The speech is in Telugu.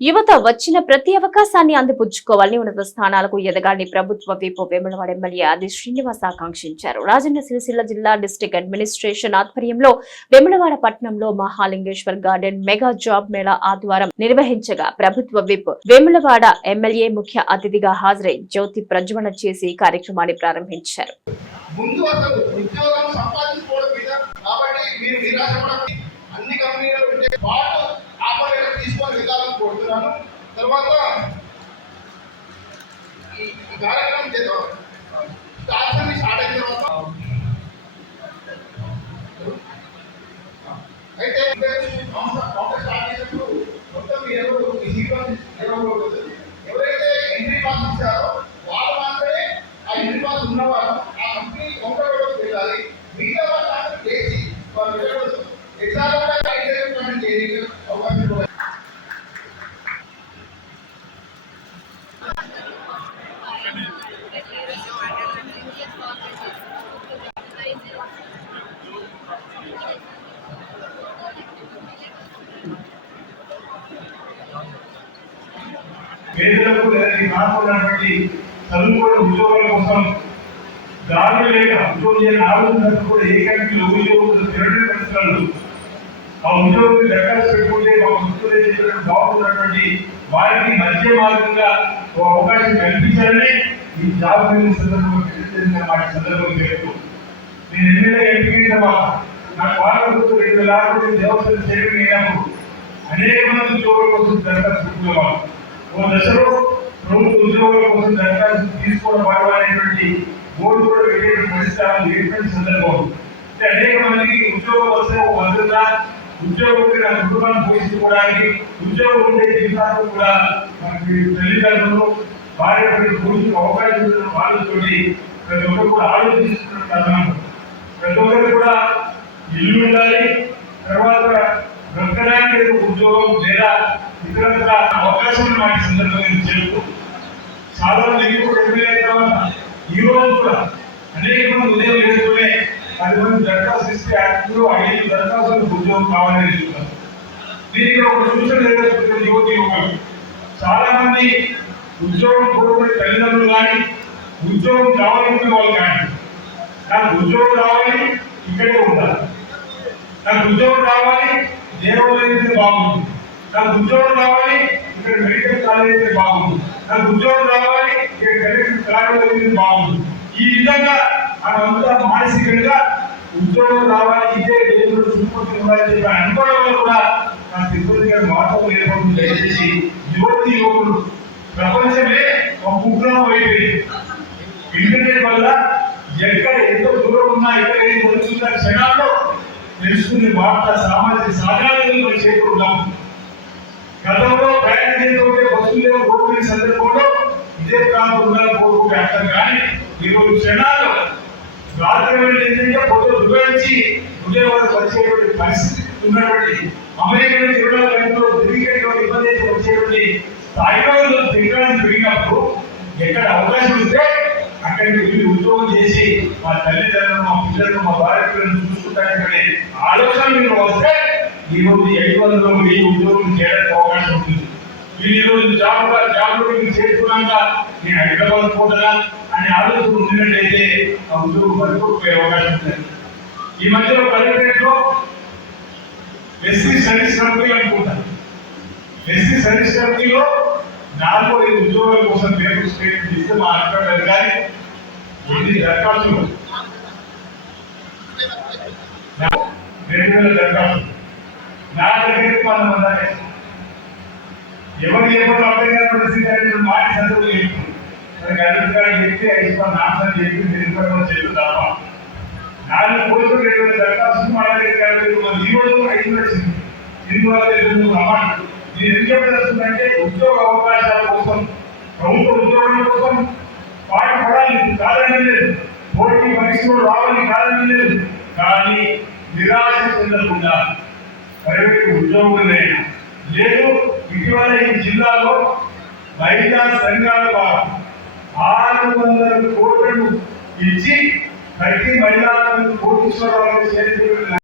యువత వచ్చిన ప్రతి అవకాశాన్ని అందిపుచ్చుకోవాలని ఉన్నత స్థానాలకు ఎదగాలని ప్రభుత్వ వీపు వేములవాడ ఎమ్మెల్యే ఆది శ్రీనివాస్ ఆకాంక్షించారు. రాజన్న సిరిసిల్ల జిల్లా డిస్టిక్ అడ్మినిస్ట్రేషన్ ఆధ్వర్యంలో వేములవాడ పట్టణంలో Mahalingeshwar garden mega job mela ఆదివారం నిర్వహించగా ప్రభుత్వ విప్ వేములవాడ ఎమ్మెల్యే ముఖ్య అతిథిగా హాజరై జ్యోతి ప్రజ్వలన చేసి కార్యక్రమాన్ని ప్రారంభించారు. ముందు అసలు ఉద్యోగం సంపాదించుకోవడం మీద కాబట్టి మీరు అన్ని కంపెనీలు తర్వాత ఈ కార్యక్రమం చేద్దాం. కార్యక్రమం స్టార్ట్ అయిన తర్వాత అయితే కాంగ్రెస్ స్టార్ట్ చేసినప్పుడు మొత్తం ఎవరు ఈ సీక్వెన్స్ ఎవరైతే ఎంట్రీ పాస్ ఇచ్చారో వాళ్ళు మాత్రమే ఆ ఎంట్రీ పాస్ ఉన్నవారు ఆ కంపెనీ కౌంటర్ వెళ్ళాలి. మిగతా వాళ్ళు చేసి వాళ్ళు వెళ్ళవచ్చు ఎగ్జామ్ కూడా ఇంటర్వ్యూ చేయడానికి అవకాశం కూడా పేదలకు లేదా కాకున్నటువంటి చదువుకోవడం ఉద్యోగాల కోసం దారులు లేక ఉద్యోగం చేయని ఆలోచన కూడా ఏ కంపెనీలో ఉద్యోగులు పరిస్థితులు. ఆ ఉద్యోగులు దరఖాస్తు పెట్టుకుంటే మా ఉద్యోగులు చేసినటువంటి వారికి మధ్య మార్గంగా ఒక అవకాశం కల్పించాలని ఈ జాబ్ మీద సందర్భం నేను ఎంపిక రెండు వేల ఆరు అయినప్పుడు అనేక మంది ఉద్యోగుల కోసం దరఖాస్తు ఓ దశలో ప్రభుత్వ ఉద్యోగుల కోసం దరఖాస్తు తీసుకోవడం బోర్డు కూడా పెట్టేటువంటి పరిస్థితులు ఏర్పడిన సందర్భం. అంటే అనేక మందికి ఉద్యోగం వస్తే ఒక భద్రత ఉద్యోగం నా కుటుంబాన్ని పోషించుకోవడానికి ఉద్యోగం ఉండే జీవితాలు కూడా మనకి తల్లిదండ్రులు భార్య పోషించే అవకాశం ఉన్న వాళ్ళతోటి ప్రతి ఒక్కరు కూడా ఆలోచిస్తున్న తరుణం. ప్రతి ఒక్కరు కూడా ఇల్లు ఉండాలి తర్వాత బ్రతకడానికి ఉద్యోగం లేదా ఇతరత్ర అవకాశం వాటి సందర్భంగా చెప్తూ చాలా మంది కూడా ఎమ్మెల్యే తర్వాత ఈ రోజు కూడా అనేక మంది ఉదయం వేసుకునే పది మంది దరఖాస్తు ఇస్తే అందులో ఐదు దరఖాస్తులకు ఉద్యోగం కావాలని చెప్తారు దీనికి ఒక సూచన ఏదైతే యువతి యువకులు. చాలా మంది ఉద్యోగం కోరుకునే తల్లిదండ్రులు కానీ ఉద్యోగం కావాలనుకునే వాళ్ళు కానీ నాకు ఉద్యోగం రావాలి ఇక్కడే ఉండాలి. నాకు ఉద్యోగం రావాలి దేవాలయం బాగుంది నాకు ఉద్యోగం రావాలి ఇక్కడ మెడికల్ కాలేజ్ అయితే బాగుంది నాకు ఉద్యోగం రావాలి ఇక్కడ కలెక్టర్ కార్యాలయం అయితే బాగుంది ఈ విధంగా మనమంతా మానసికంగా ఉద్యోగం రావాలి ఇదే దేవుడు చుట్టుపక్కల ఉండాలని చెప్పి అనుకోవడం వల్ల కూడా నాకు ఇబ్బందిగా మాటలు ఏర్పడుతుంది దయచేసి యువతి యువకులు ప్రపంచమే ఒక కుగ్రహం అయిపోయింది ఇంటర్నెట్ వల్ల ఎక్కడ ఎంతో దూరం ఉన్నా ఎక్కడ ఏం జరుగుతుందో క్షణాల్లో తెలుసుకునే వార్త సామాజిక సాధారణంగా మనం చేరుకుంటాం. గతంలో ప్రయాణం చేస్తుంటే బస్సులు లేవు సందర్భంలో ఇదే ప్రాంతం ఉండాలని కోరుకుంటే అర్థం కానీ ఈరోజు క్షణాల్లో రాత్రి ఏంటంటే పొద్దు ఉపయోగించి ఉదయం వరకు వచ్చేటువంటి పరిస్థితి ఉన్నటువంటి అమెరికా నుంచి ఇరవై నాలుగు ఇబ్బంది అయితే వచ్చేటువంటి స్థాయిలో తిరగడానికి పెరిగినప్పుడు ఎక్కడ అవకాశం ఉంటే అక్కడికి వెళ్ళి ఉద్యోగం చేసి మా తల్లిదండ్రులు మా పిల్లలను మా భార్య పిల్లలను ఆలోచన మీరు వస్తే ఈ రోజు ఐదు వందల వెయ్యి ఉద్యోగం చేయడానికి అవకాశం ఉంటుంది మీరు ఈరోజు రోజు జాబ్ జాబ్ మీరు చేసుకున్నాక నేను హైదరాబాద్ పోతానా అనే ఆలోచన ఉండినట్లయితే ఆ ఉద్యోగం పడిపోయే అవకాశం ఉంటుంది ఈ మధ్యలో కలెక్టరేట్ ఎస్సీ సర్వీస్ కంపెనీ అనుకుంటాను. ఎస్సీ సర్వీస్ కమిటీలో నాలుగో ఐదు ఉద్యోగాల కోసం పేపర్ స్టేట్మెంట్ ఇస్తే మా అధికారులు కానీ ఎన్ని దరఖాస్తులు రెండు వేల దరఖాస్తులు నా దగ్గరికి మన మందారే ఎవరు ఎవరు అర్థం కాని పరిస్థితి అనేది మాట చదువు లేదు మనకి అధికారులు చెప్తే అయిపోయి నాశనం చెప్పి నిరుపడం చేయడం తప్ప. నాలుగు కోట్లు రెండు వేల దరఖాస్తులు మా దగ్గర ఈ రోజు ఐదు వచ్చింది ఇందువల్ల ఎదురు అమౌంట్ ఇది ఎందుకు వస్తుందంటే ఉద్యోగ అవకాశాల కోసం ప్రభుత్వ ఉద్యోగాల కోసం పాటుపడాలి కాదని లేదు. పోటీ పరీక్షలు రావాలి కాదని లేదు. కానీ నిరాశ చెందకుండా ప్రైవేట్ ఉద్యోగులైనా లేదు ఇటీవల ఈ జిల్లాలో మహిళా సంఘాల వారు ఆరు వందల కోట్లను ఇచ్చి ప్రతి మహిళా కోటీశ్వరరావు చేసిన